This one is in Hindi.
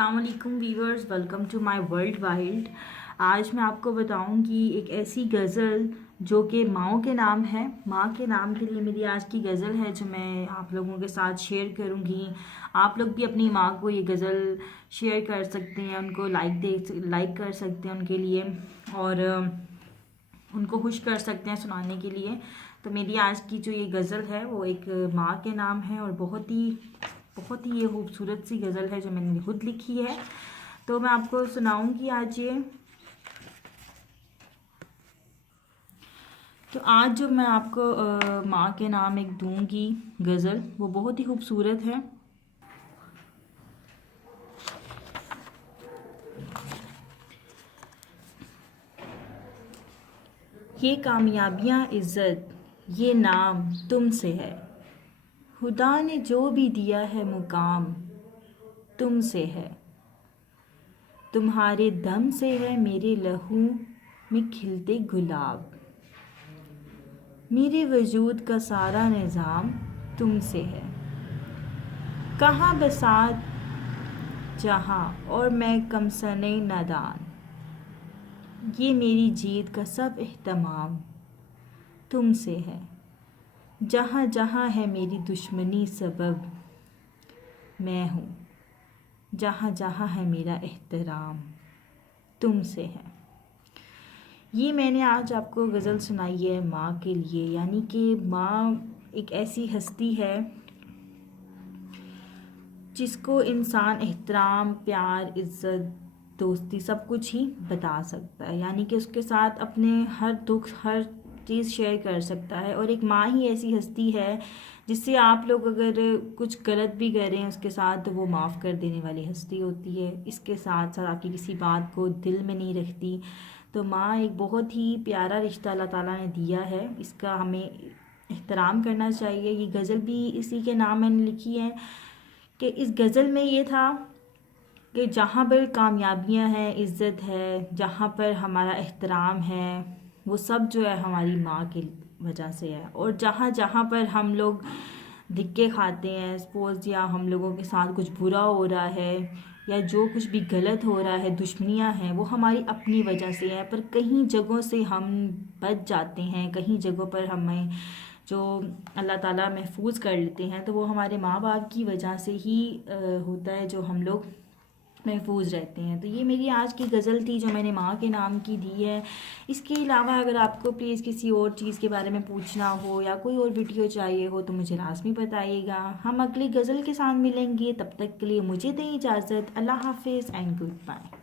अस्सलाम वालेकुम viewers, welcome to my world wild. आज मैं आपको बताऊंगी एक ऐसी गज़ल जो कि माओ के नाम है। माँ के नाम के लिए मेरी आज की गज़ल है जो मैं आप लोगों के साथ शेयर करूंगी। आप लोग भी अपनी माँ को ये गज़ल शेयर कर सकते हैं, उनको लाइक कर सकते हैं उनके लिए, और उनको खुश कर सकते हैं सुनाने के लिए। तो मेरी आज की जो ये गज़ल है वो एक माँ के नाम है और बहुत ही ये खूबसूरत सी गज़ल है जो मैंने खुद लिखी है। तो मैं आपको सुनाऊंगी आज ये। तो आज जो मैं आपको माँ के नाम एक दूंगी गज़ल, वो बहुत ही खूबसूरत है। ये कामयाबियाँ इज़्ज़त ये नाम तुमसे है, खुदा ने जो भी दिया है मुकाम तुमसे है। तुम्हारे दम से है मेरे लहू में खिलते गुलाब, मेरे वजूद का सारा निज़ाम तुमसे है। कहाँ बसात जहाँ और मैं कमसने नादान, ये मेरी जीत का सब एहतमाम तुमसे है। जहाँ जहाँ है मेरी दुश्मनी सबब मैं हूँ, जहाँ जहाँ है मेरा एहतराम तुमसे है। ये मैंने आज आपको गज़ल सुनाई है माँ के लिए, यानी कि माँ एक ऐसी हस्ती है जिसको इंसान एहतराम, प्यार, इज़्ज़त, दोस्ती सब कुछ ही बता सकता है, यानी कि उसके साथ अपने हर दुख हर चीज़ शेयर कर सकता है। और एक माँ ही ऐसी हस्ती है जिससे आप लोग अगर कुछ गलत भी करें उसके साथ तो वो माफ़ कर देने वाली हस्ती होती है। इसके साथ साथ आपकी किसी बात को दिल में नहीं रखती। तो माँ एक बहुत ही प्यारा रिश्ता अल्लाह ताला ने दिया है, इसका हमें एहतराम करना चाहिए। ये गज़ल भी इसी के नाम मैंने लिखी है कि इस गज़ल में ये था कि जहाँ पर कामयाबियाँ हैं, इज़्ज़त है, जहाँ पर हमारा एहतराम है, वो सब जो है हमारी माँ की वजह से है। और जहाँ जहाँ पर हम लोग धिक्के खाते हैं, सपोज़ या हम लोगों के साथ कुछ बुरा हो रहा है या जो कुछ भी गलत हो रहा है, दुश्मनियाँ हैं, वो हमारी अपनी वजह से है। पर कहीं जगहों से हम बच जाते हैं, कहीं जगहों पर हमें जो अल्लाह ताला महफूज कर लेते हैं, तो वो हमारे माँ बाप की वजह से ही होता है जो हम लोग महफूज रहते हैं। तो ये मेरी आज की गज़ल थी जो मैंने माँ के नाम की दी है। इसके अलावा अगर आपको प्लीज़ किसी और चीज़ के बारे में पूछना हो या कोई और वीडियो चाहिए हो तो मुझे लाज़मी बताइएगा। हम अगली गज़ल के साथ मिलेंगे, तब तक के लिए मुझे दें इजाज़त। अल्लाह हाफिज़ एंड गुड बाय।